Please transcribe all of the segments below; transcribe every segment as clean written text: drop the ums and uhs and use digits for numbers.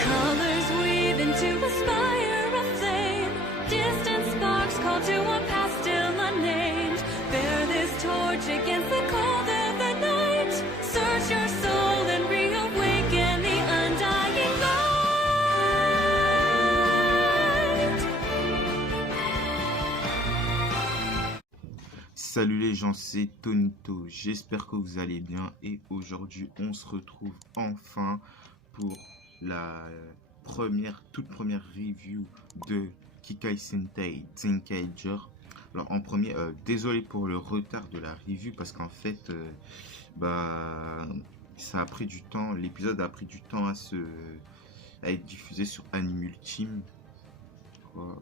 Colors weave into a spire of flame. Distant sparks call to a past still unnamed. Bear this torch against the cold of the night. Search your soul and reawaken the undying light. Salut les gens, c'est Tonito, j'espère que vous allez bien et aujourd'hui on se retrouve enfin pour la toute première review de Kikai Sentai Zenkaiger. Alors en premier, désolé pour le retard de la review parce qu'en fait, ça a pris du temps, l'épisode a pris du temps à être diffusé sur Animultime. Voilà.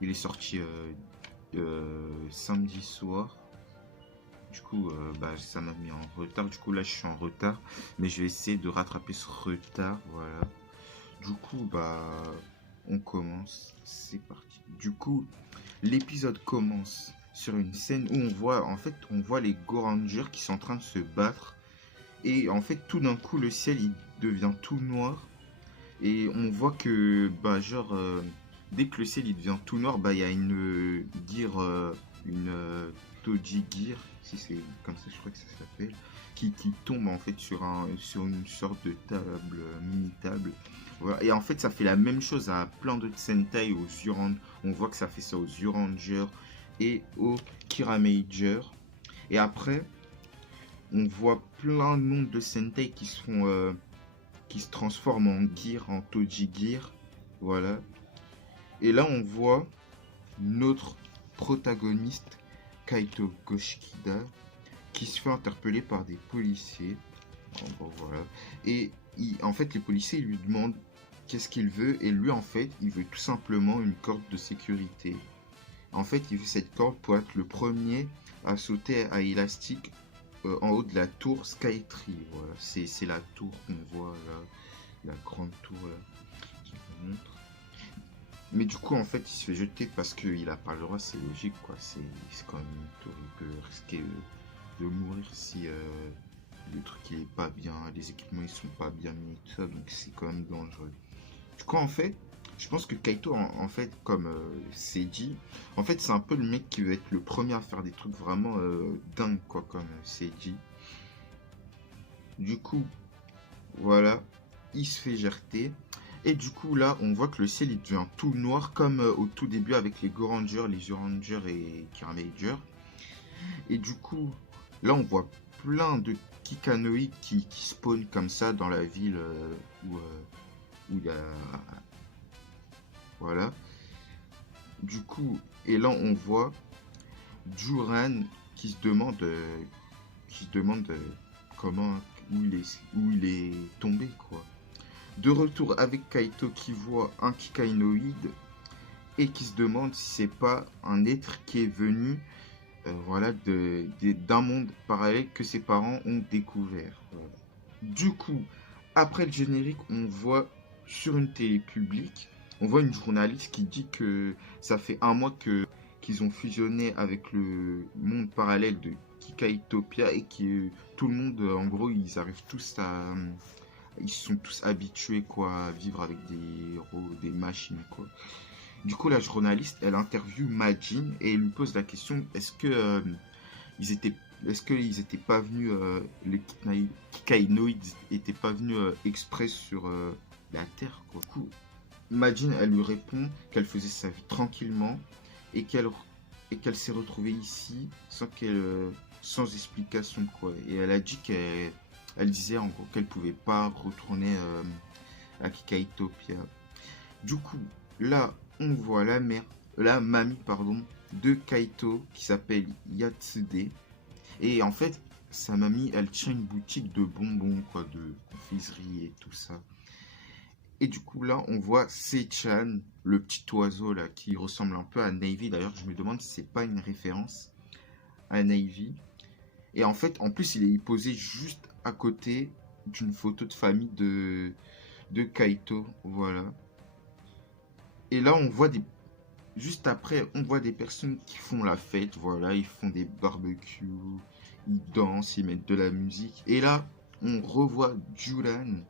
Il est sorti samedi soir. Du coup, ça m'a mis en retard. Du coup, là, je suis en retard. Mais je vais essayer de rattraper ce retard. Voilà. Du coup, on commence. C'est parti. Du coup, l'épisode commence sur une scène où on voit les Go Rangers qui sont en train de se battre. Et en fait, tout d'un coup, le ciel, il devient tout noir. Et on voit que, dès que le ciel, il devient tout noir, il y a une gear, une Toji Gear, si c'est comme ça, je crois que ça s'appelle, qui tombe en fait sur une sorte de table, mini-table. Voilà. Et en fait, ça fait la même chose à plein d'autres Sentai, aux Zyuranger. On voit que ça fait ça aux Zyuranger et aux Kiramager. Et après, on voit plein de noms de Sentai qui se transforment en Gear, en Toji Gear. Voilà. Et là, on voit notre protagoniste, Kaito Goshikida, qui se fait interpeller par des policiers. Voilà. Et en fait, les policiers lui demandent qu'est-ce qu'il veut. Et lui, en fait, il veut tout simplement une corde de sécurité. En fait, il veut cette corde pour être le premier à sauter à élastique en haut de la tour Skytree. Voilà. C'est la tour qu'on voit là, la grande tour là, qui vous montre. Mais du coup, en fait, il se fait jeter parce qu'il a pas le droit, c'est logique, quoi. C'est quand même il peut risquer de mourir si le truc il est pas bien, les équipements ils sont pas bien mis, tout ça, donc c'est quand même dangereux. Du coup, en fait, je pense que Kaito, en fait, comme Seiji, en fait, c'est un peu le mec qui veut être le premier à faire des trucs vraiment dingues, quoi, comme Seiji. Du coup, voilà, il se fait jeter. Et du coup, là, on voit que le ciel il devient tout noir, comme au tout début avec les Go Rangers, les Zyuranger et Kiramager. Et du coup, là, on voit plein de Kikanoïdes qui spawnent comme ça dans la ville où il y a... Voilà. Du coup, et là, on voit Juran qui se demande où il est tombé, quoi. De retour avec Kaito qui voit un Kikainoïde et qui se demande si c'est pas un être qui est venu d'un monde parallèle que ses parents ont découvert. Voilà. Du coup, après le générique, on voit sur une télé publique, on voit une journaliste qui dit que ça fait un mois qu'ils ont fusionné avec le monde parallèle de Kikaitopia et que tout le monde, en gros, ils sont tous habitués, quoi, à vivre avec des héros, des machines, quoi. Du coup, la journaliste, elle interviewe Majin et elle lui pose la question, est-ce qu'ils étaient pas venus, les Kikainoïdes étaient pas venus exprès sur la Terre, quoi. Du coup, Majin, elle lui répond qu'elle faisait sa vie tranquillement et qu'elle s'est retrouvée ici sans explication, quoi. Et elle a dit qu'elle disait en gros qu'elle pouvait pas retourner à Kikaitopia. Du coup, là, on voit la mamie de Kaito qui s'appelle Yatsude. Et en fait, sa mamie, elle tient une boutique de bonbons, quoi, de confiserie et tout ça. Et du coup, là, on voit Seichan, le petit oiseau là qui ressemble un peu à Navy. D'ailleurs, je me demande si c'est pas une référence à Navy. Et en fait, en plus, il est posé juste à côté d'une photo de famille de Kaito. Voilà. Et là, on voit juste après, on voit des personnes qui font la fête, voilà, ils font des barbecues, ils dansent, ils mettent de la musique. Et là, on revoit Juran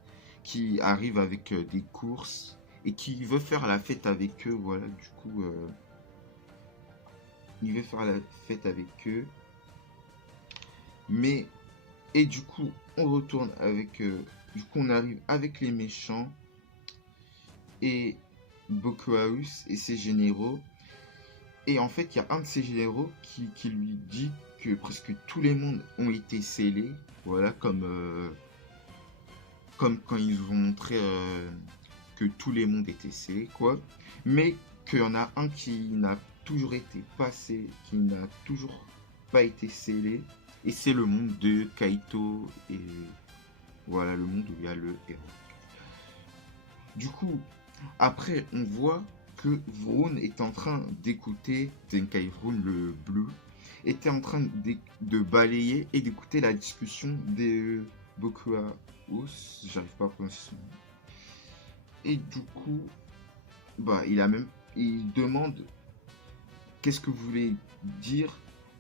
qui arrive avec des courses et qui veut faire la fête avec eux, voilà, du coup, il veut faire la fête avec eux. Mais, et du coup, on retourne avec, du coup, on arrive avec les méchants et Bokuhaus et ses généraux. Et en fait, il y a un de ces généraux qui lui dit que presque tous les mondes ont été scellés, voilà, comme quand ils ont montré que tous les mondes étaient scellés, quoi. Mais qu'il y en a un qui n'a toujours été passé, qui n'a toujours pas été scellé. Et c'est le monde de Kaito et voilà, le monde où il y a le héros. Du coup, après, on voit que Vroon est en train d'écouter, Zenkai Vroon, le bleu, était en train de balayer et d'écouter la discussion des Bokuhaus, j'arrive pas à prononcer son nom. Et du coup, bah, il demande qu'est-ce que vous voulez dire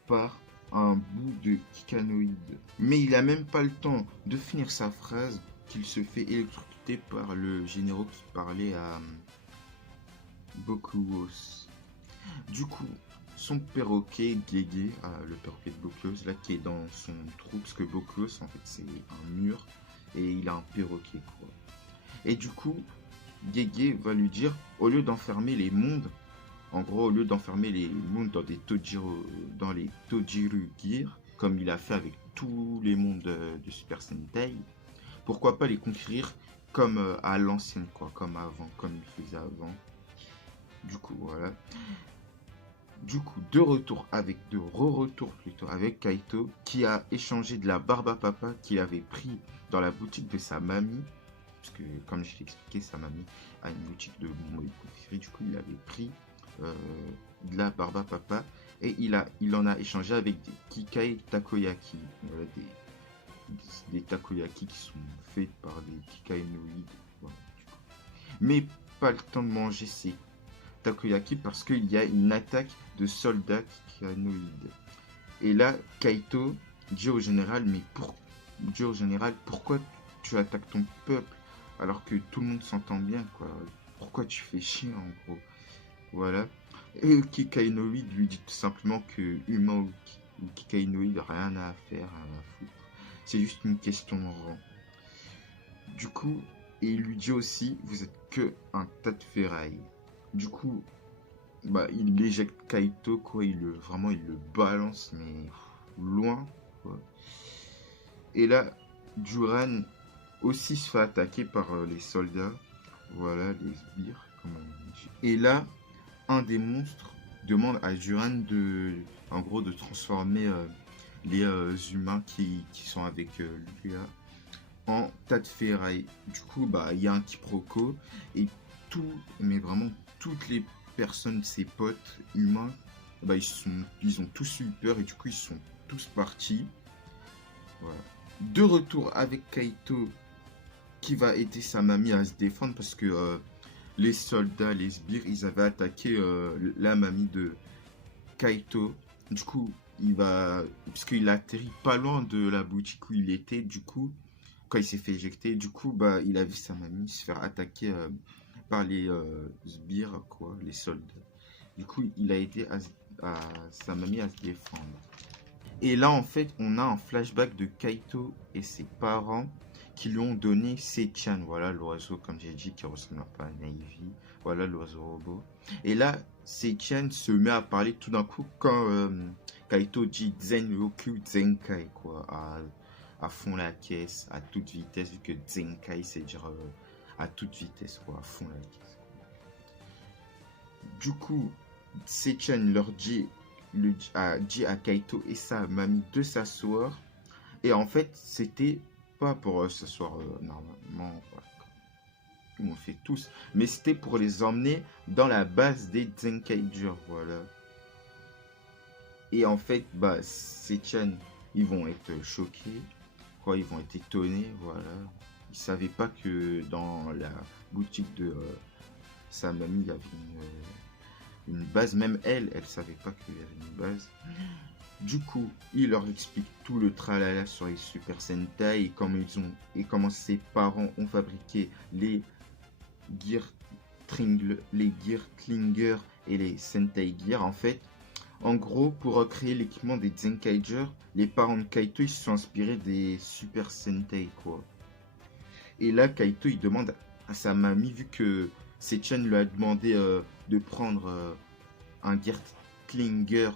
par un bout de Kikanoïde. Mais il a même pas le temps de finir sa phrase qu'il se fait électrocuter par le généraux qui parlait à Bokuhaus. Du coup, son perroquet Gege, le perroquet de Bokuhaus, là qui est dans son trou, parce que Bokuhaus en fait c'est un mur et il a un perroquet quoi. Et du coup, Gege va lui dire, au lieu d'enfermer les mondes, en gros, au lieu d'enfermer les mondes dans les Tojiru Gear, comme il a fait avec tous les mondes de Super Sentai, pourquoi pas les conquérir comme à l'ancienne, quoi, comme avant, comme il faisait avant. Du coup, voilà. Du coup, de retour plutôt avec Kaito, qui a échangé de la barbe à papa qu'il avait pris dans la boutique de sa mamie. Parce que, comme je l'ai expliqué, sa mamie a une boutique de bonbons et confiseries. Du coup, il avait pris de la barbe à papa et il en a échangé avec des Kikai Takoyaki. Voilà, des takoyaki qui sont faits par des kikainoïdes. Voilà, mais pas le temps de manger ces takoyaki parce qu'il y a une attaque de soldats kikainoïdes. Et là, Kaito dit au général, pourquoi tu attaques ton peuple alors que tout le monde s'entend bien, quoi. Pourquoi tu fais chier, en gros. Voilà. Et Kikainoïde lui dit tout simplement que humain ou Kikainoïde, rien à faire, rien à foutre. C'est juste une question de rang. Du coup, et il lui dit aussi, vous êtes que un tas de ferraille. Du coup, bah, il éjecte Kaito, quoi. Il le balance, mais loin, quoi. Et là, Juran aussi se fait attaquer par les soldats. Voilà, les sbires, comme on dit. Et là, un des monstres demande à Juran en gros, de transformer les humains qui sont avec lui là en tas de ferraille. Du coup, bah, il y a un quiproquo et mais vraiment toutes les personnes, ses potes humains, bah, ils ont tous eu peur et du coup ils sont tous partis. Voilà. De retour avec Kaito qui va aider sa mamie à se défendre parce que les soldats, les sbires, ils avaient attaqué la mamie de Kaito. Du coup, puisqu'il a atterri pas loin de la boutique où il était, du coup, quand il s'est fait éjecter, du coup, bah, il a vu sa mamie se faire attaquer par les sbires, quoi, les soldats. Du coup, il a aidé sa mamie à se défendre. Et là, en fait, on a un flashback de Kaito et ses parents qui lui ont donné Seichan, voilà l'oiseau, comme j'ai dit, qui ressemble pas à Navy, voilà l'oiseau robot. Et là, Seichan se met à parler tout d'un coup quand Kaito dit Zenryoku Zenkai, quoi, à fond la caisse, à toute vitesse, vu que Zenkai, c'est dire à toute vitesse, quoi, à fond la caisse. Du coup, Seichan leur dit à Kaito et sa mamie de s'asseoir. Et en fait, c'était pas pour s'asseoir normalement, on fait tous, mais c'était pour les emmener dans la base des Zenkaijur, voilà. Et en fait, bah, Seichan, ils vont être choqués, quoi, ils vont être étonnés, voilà. Ils savaient pas que dans la boutique de sa mamie, il y avait une base. Même elle savait pas qu'il y avait une base. Du coup, il leur explique tout le tralala sur les Super Sentai et comment ses parents ont fabriqué les Gear Klinger et les Sentai Gear. En fait, en gros, pour recréer l'équipement des Zenkaiger, les parents de Kaito ils se sont inspirés des Super Sentai, quoi. Et là, Kaito il demande à sa mamie, vu que Seichan lui a demandé de prendre un Gear Klinger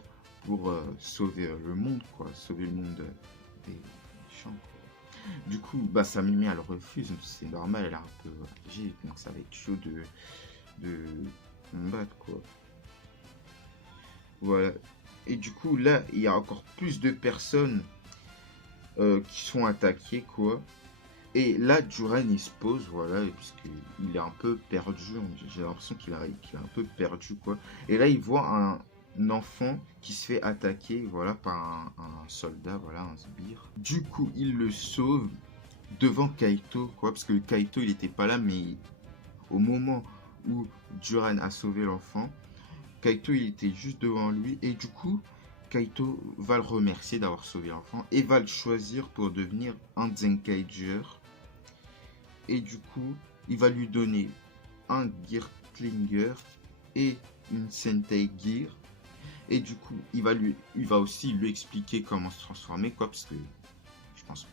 pour sauver le monde, quoi, sauver le monde des méchants, quoi. Du coup, bah sa mamie elle refuse, c'est normal, elle est un peu âgée, donc ça va être chaud de combattre, quoi. Voilà. Et du coup, là, il y a encore plus de personnes qui sont attaquées, quoi. Et là, Duran, il se pose, voilà, puisqu'il est un peu perdu. J'ai l'impression qu'il est un peu perdu, quoi. Et là, il voit un enfant qui se fait attaquer, voilà, par un soldat, voilà, un sbire. Du coup, il le sauve devant Kaito, quoi, parce que Kaito, il était pas là, mais au moment où Duran a sauvé l'enfant, Kaito, il était juste devant lui, et du coup, Kaito va le remercier d'avoir sauvé l'enfant, et va le choisir pour devenir un Zenkaiger. Et du coup, il va lui donner un Gear Klinger et une Sentai Gear. Et du coup, il va aussi lui expliquer comment se transformer, quoi, parce que je pense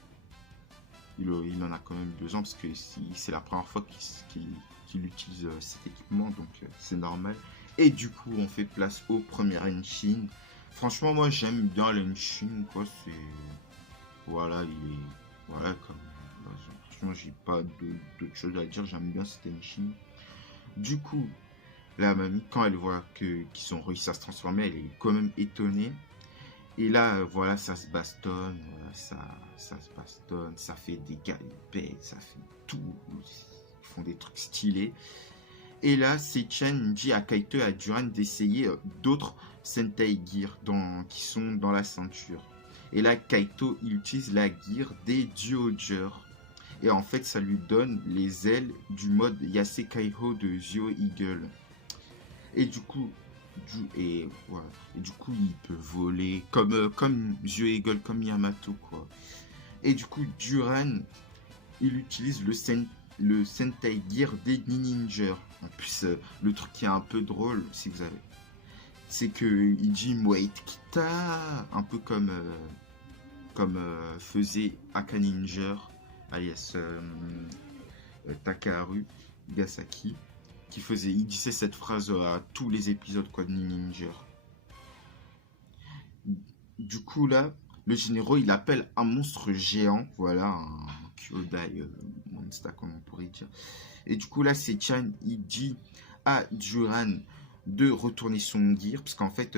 qu'il en a quand même besoin, parce que c'est la première fois qu'il utilise cet équipement, donc c'est normal. Et du coup, on fait place au premier Henshin. Franchement, moi j'aime bien l'Henshin, quoi, c'est... Voilà, il est... Voilà, comme... Franchement, j'ai pas d'autre chose à dire, j'aime bien cet Henshin. Du coup, la mamie, quand elle voit qu'ils ont réussi à se transformer, elle est quand même étonnée. Et là, voilà, ça se bastonne, voilà, ça se bastonne, ça fait des galipettes, ça fait tout. Ils font des trucs stylés. Et là, Seichan dit à Kaito et à Duran d'essayer d'autres Sentai Gear qui sont dans la ceinture. Et là, Kaito, il utilise la gear des Zyuohger. Et en fait, ça lui donne les ailes du mode Yasekaiho de Zio Eagle. Et du coup, voilà. Et du coup, il peut voler comme Zio Eagle, comme Yamato, quoi. Et du coup, Duran, il utilise le Sentai Gear des Ninja. En plus, le truc qui est un peu drôle, si vous avez, c'est que il dit Moait Kita, un peu comme faisait Aka Ninja, alias Takaharu Gasaki, il disait cette phrase à tous les épisodes, quoi, de Ninja. Du coup là, le généraux il appelle un monstre géant, voilà, un Kyodai monster comme on pourrait dire. Et du coup là, Seichan il dit à Duran de retourner son gear, parce qu'en fait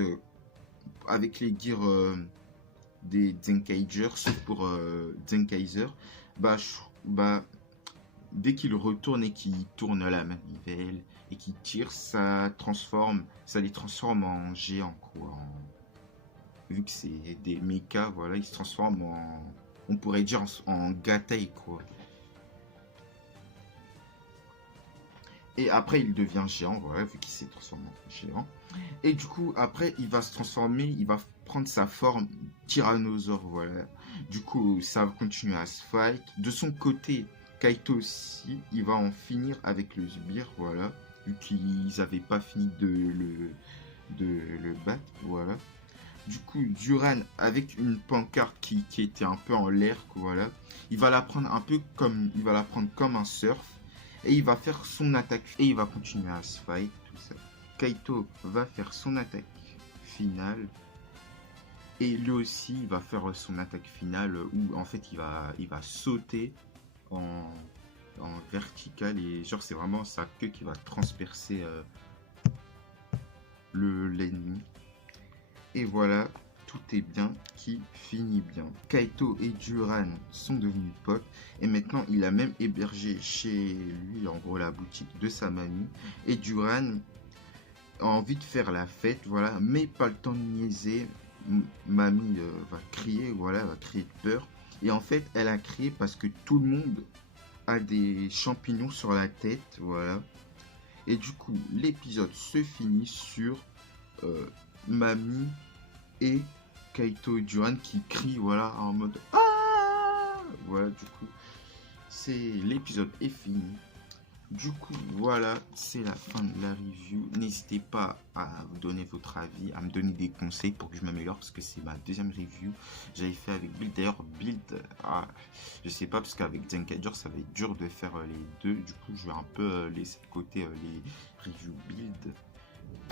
avec les gears des Zenkaiger, sauf pour Zenkaiser, dès qu'il retourne et qu'il tourne la manivelle et qu'il tire, ça les transforme en géants, quoi. Vu que c'est des mechas, voilà, ils se transforment on pourrait dire en Gatai, quoi. Et après, il devient géant, voilà, vu qu'il s'est transformé en géant. Et du coup, après, il va se transformer, il va prendre sa forme tyrannosaure, voilà. Du coup, ça va continuer à se fight. De son côté, Kaito aussi, il va en finir avec le sbire, voilà. Vu qu'ils n'avaient pas fini de le battre, voilà. Du coup, Duran, avec une pancarte qui était un peu en l'air, voilà, il va la prendre comme un surf. Et il va faire son attaque. Et il va continuer à se fight, tout ça. Kaito va faire son attaque finale. Et lui aussi, il va faire son attaque finale où en fait, il va sauter en vertical. Et genre, c'est vraiment sa queue qui va transpercer l'ennemi. Et voilà, tout est bien qui finit bien. Kaito et Duran sont devenus potes. Et maintenant, il a même hébergé chez lui, en gros, la boutique de sa mamie. Et Duran a envie de faire la fête, voilà, mais pas le temps de niaiser. Mamie va crier, voilà, va crier de peur. Et en fait, elle a crié parce que tout le monde a des champignons sur la tête, voilà. Et du coup, l'épisode se finit sur Mamie et Kaito et Johan qui crient, voilà, en mode ah. Voilà, du coup, l'épisode est fini. Du coup, voilà, c'est la fin de la review. N'hésitez pas à vous donner votre avis, à me donner des conseils pour que je m'améliore, parce que c'est ma deuxième review. J'avais fait avec Build. D'ailleurs, Build, je sais pas, parce qu'avec Zenkaiger, ça va être dur de faire les deux. Du coup, je vais un peu laisser de côté les reviews Build.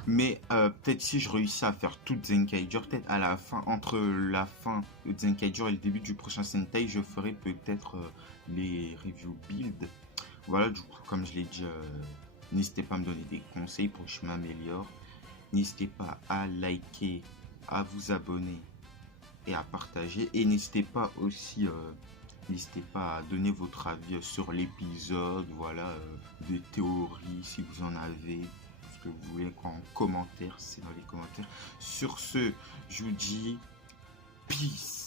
Mais peut-être si je réussis à faire toute Zenkaiger, peut-être à la fin, entre la fin de Zenkaiger et le début du prochain Sentai, je ferai peut-être les reviews Build. Voilà, du coup, comme je l'ai dit, n'hésitez pas à me donner des conseils pour que je m'améliore. N'hésitez pas à liker, à vous abonner et à partager. Et n'hésitez pas aussi, n'hésitez pas à donner votre avis sur l'épisode, voilà, des théories si vous en avez, ce que vous voulez en commentaire, c'est dans les commentaires. Sur ce, je vous dis peace.